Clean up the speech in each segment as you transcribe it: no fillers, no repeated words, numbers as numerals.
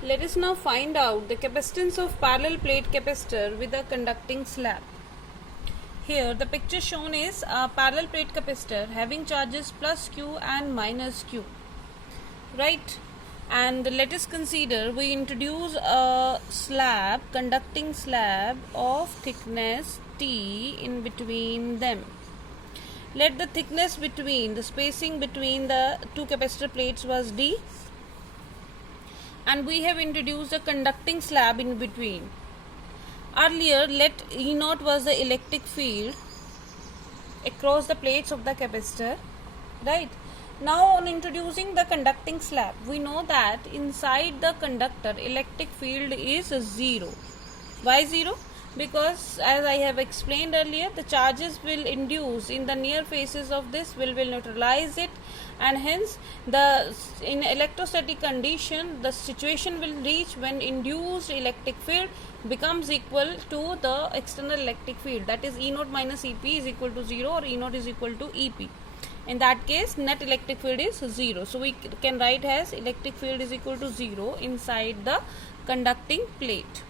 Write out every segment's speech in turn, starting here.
Let us now find out the capacitance of parallel plate capacitor with a conducting slab. Here the picture shown is a parallel plate capacitor having charges plus Q and minus Q. Right? And let us consider we introduce a slab, conducting slab of thickness T in between them. Let the thickness between, the spacing between the two capacitor plates was D, and we have introduced a conducting slab in between. Earlier, let E naught was the electric field across the plates of the capacitor, right? Now on introducing the conducting slab, we know that inside the conductor electric field is 0. Why 0? Because as I have explained earlier, the charges will induce in the near faces of this will neutralize it, and hence in electrostatic condition the situation will reach when induced electric field becomes equal to the external electric field, that is E naught minus EP is equal to 0 or E naught is equal to EP. In that case net electric field is 0, so we can write as electric field is equal to 0 inside the conducting plate.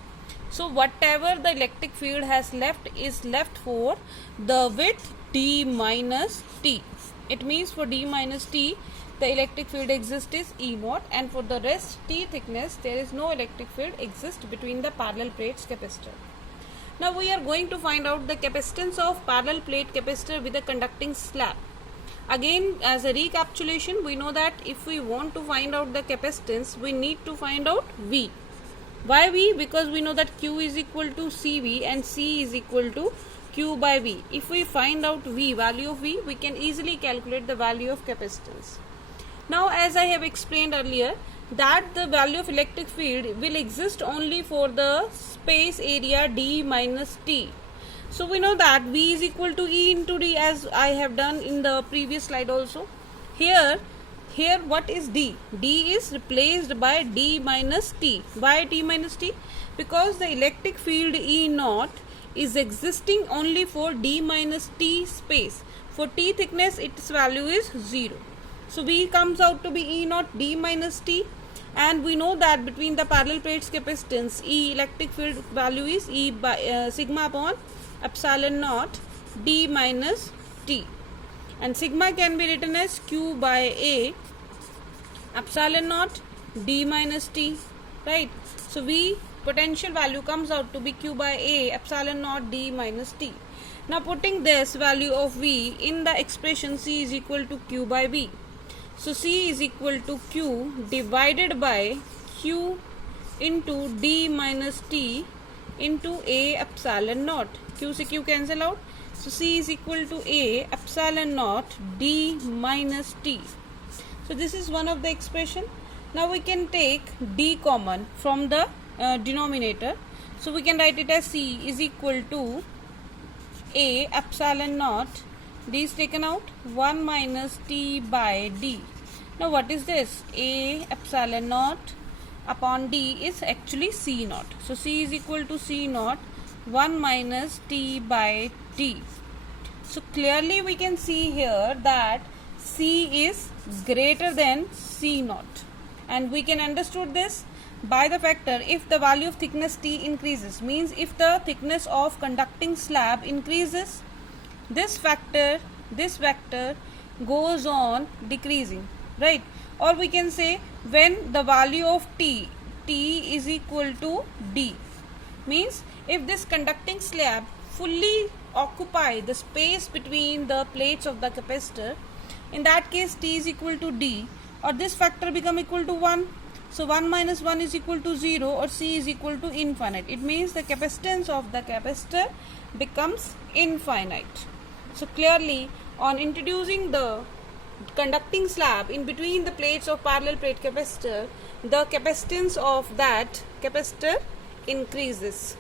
So whatever the electric field has left is left for the width d minus t. It means for d minus t the electric field exists is E naught, and for the rest t thickness there is no electric field exists between the parallel plates capacitor. Now we are going to find out the capacitance of parallel plate capacitor with a conducting slab. Again, as a recapitulation, we know that if we want to find out the capacitance, we need to find out V. Why V? Because we know that Q is equal to CV and C is equal to Q by V. If we find out V, value of V, we can easily calculate the value of capacitance. Now, as I have explained earlier, that the value of electric field will exist only for the space area d minus t. So we know that V is equal to E into D, as I have done in the previous slide also. Here what is D? D is replaced by D minus T. Why D minus T? Because the electric field E naught is existing only for D minus T space. For T thickness its value is 0. So V comes out to be E naught D minus T, and we know that between the parallel plates capacitance E electric field value is E by sigma upon epsilon naught D minus T, and sigma can be written as Q by A epsilon naught D minus T, right? So V potential value comes out to be Q by A epsilon naught D minus T. Now putting this value of V in the expression C is equal to Q by V. So C is equal to Q divided by Q into D minus T into A epsilon naught. Q से Q cancel out. So C is equal to A epsilon naught D minus T. So this is one of the expression. Now we can take D common from the denominator. So we can write it as C is equal to A epsilon naught, D is taken out, 1 minus T by D. Now what is this? A epsilon naught upon D is actually C naught. So C is equal to C naught 1 minus T by T. So clearly we can see here that C is greater than C naught, and we can understood this by the factor if the value of thickness T increases, means if the thickness of conducting slab increases, this vector goes on decreasing, right? Or we can say when the value of T is equal to D, means if this conducting slab fully occupy the space between the plates of the capacitor, in that case T is equal to D, or this factor become equal to 1. So 1 minus 1 is equal to 0, or C is equal to infinite. It means the capacitance of the capacitor becomes infinite. So clearly on introducing the conducting slab in between the plates of parallel plate capacitor, the capacitance of that capacitor increases.